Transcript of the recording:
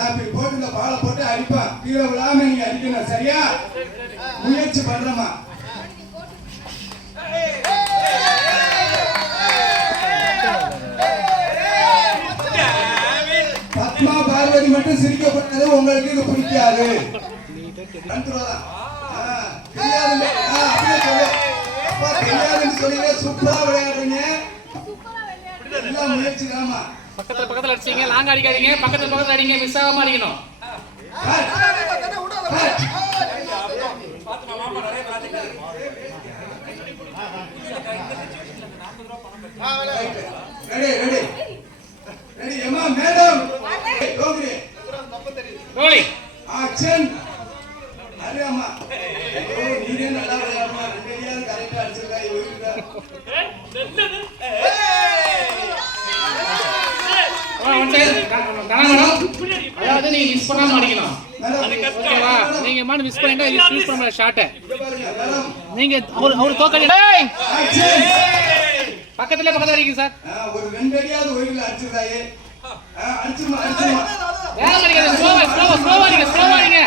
நான் இப்படி போட்டு இந்த பாலை போட்டு அடிப்பேன். கீழே விழாம நீங்க அடிக்கணும். சரியா? முயற்சி பண்றமா. பத்மா பார்வதி மட்டும் சிரிக்கப்பட்டது உங்களுக்கு இது பிடிக்காது. சூப்பரா விளையாடுறீங்க. முயற்சிக்கலாமா? பக்கத்துல அடிச்சீங்க, லாங் அடிக்காதீங்க, பக்கத்துல அடிங்க, மிஸ் ஆகாம அடிக்கணும். ரெடி ரெடி ரெடி அம்மா மேடம் டோங்கி ரோலி ஆக்ஷன். அரே அம்மா நீரே நல்லா விளையாடுமா. ரெடியாவது கரெக்ட்டா அடிச்சிருக்கா. இவங்க அதாவது நீங்க மிஸ் பண்ணாம அடிக்கணும். ஓகேவா? நீங்க மாடு மிஸ் பண்ணிட்டா யூஸ் பண்ண முடியாது ஷாட். நீங்க அவர் தோக்கடி பக்கத்துல அடிங்க சார். ஒரு ரெண்டு அடியாவது ஒயிட்ல அடிச்சிராயே. அடிச்சுமா அடிச்சுமா. வேற அடிக்காதீங்க. ஸ்லோவா அடிங்க.